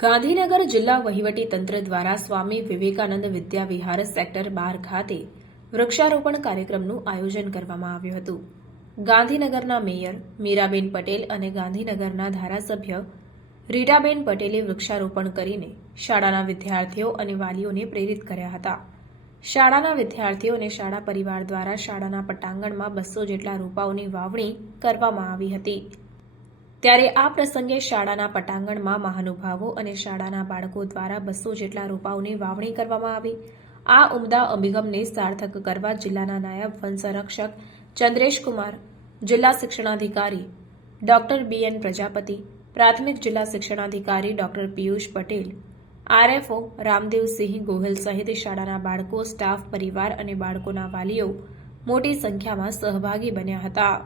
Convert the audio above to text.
ગાંધીનગર જિલ્લા વહીવટી તંત્ર દ્વારા સ્વામી વિવેકાનંદ વિદ્યા વિહાર સેક્ટર બાર ખાતે વૃક્ષારોપણ કાર્યક્રમનું આયોજન કરવામાં આવ્યું હતું. ગાંધીનગરના મેયર મીરાબેન પટેલ અને ગાંધીનગરના ધારાસભ્ય રીટાબેન પટેલે વૃક્ષારોપણ કરીને શાળાના વિદ્યાર્થીઓ અને વાલીઓને પ્રેરિત કર્યા હતા. શાળાના વિદ્યાર્થીઓ અને શાળા પરિવાર દ્વારા શાળાના પટાંગણમાં બસો જેટલા રોપાઓની વાવણી કરવામાં આવી હતી. ત્યારે આ પ્રસંગે શાળાના પટાંગણમાં મહાનુભાવો અને શાળાના બાળકો દ્વારા બસો જેટલા રોપાઓની વાવણી કરવામાં આવી. આ ઉમદા અભિગમને સાર્થક કરવા જિલ્લાના નાયબ વન સંરક્ષક ચંદ્રેશકુમાર જિલ્લા શિક્ષણાધિકારી ડોક્ટર બી એન પ્રજાપતિ, પ્રાથમિક જિલ્લા શિક્ષણાધિકારી ડોક્ટર પિયુષ પટેલ આરએફઓ રામદેવસિંહ ગોહિલ સહિત શાળાના બાળકો, સ્ટાફ, પરિવાર અને બાળકોના વાલીઓ મોટી સંખ્યામાં સહભાગી બન્યા હતા.